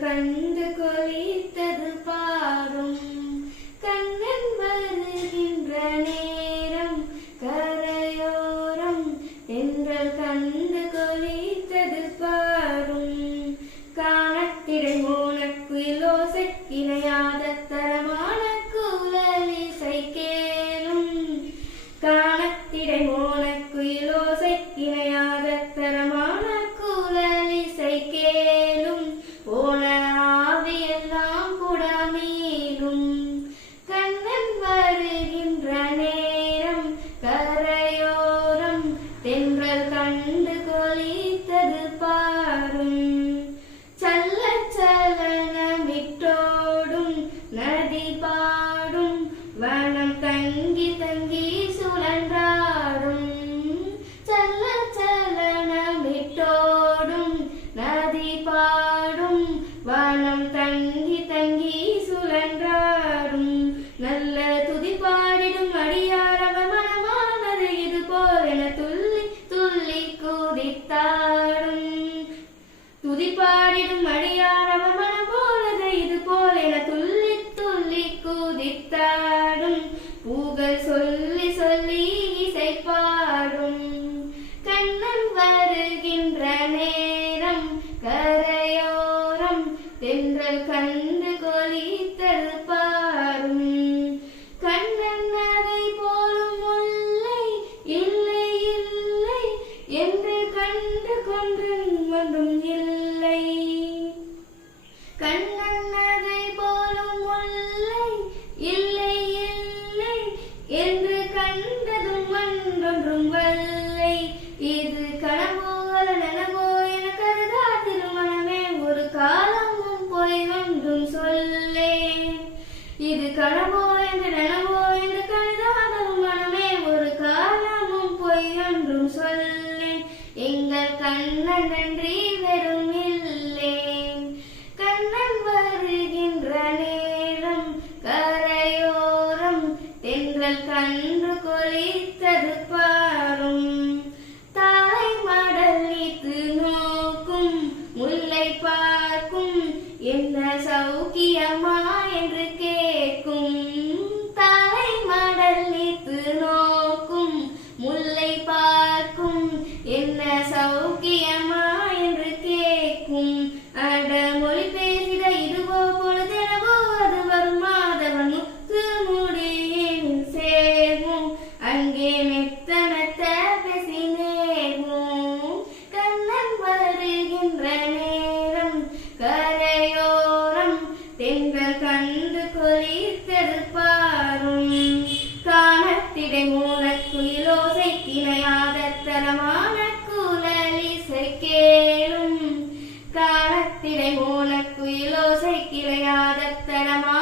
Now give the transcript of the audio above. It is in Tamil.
கண்டு கொலி தென்றல் கண்டு கொலித்தது பாரும் கண்ணன் அதை போலும் முல்லை இல்லை இல்லை என்று கண்டு கொன்றன் ஒன்றும் இல்லை. கண்ணன் அதை போலும் முல்லை இல்லை இல்லை என்று கண்டதும் ஒன்றொன்றும் இது கனவோ என்று நனவோ என்று கருதா மனமே ஒரு காலமும் பொய் என்றும் சொல்லேன். எங்கள் கண்ணன் நன்றி வெறும் இல்லேன் கண்ணன் வருகின்ற நேரம் கரையோரம் தென்றல் கன்று கொலித்தது பாரும். தாய் மடல் நோக்கும் முல்லை பார்க்கும். என்ன சௌக்கியமா என்று கே கொலித்தது காணத்திடை மூலக்குயிலோசை திணையாதத்தனமான தரமான குழலிசை கேளும். காணத்திடை மூலக்குயிலோசை கிளையாதத்தனமான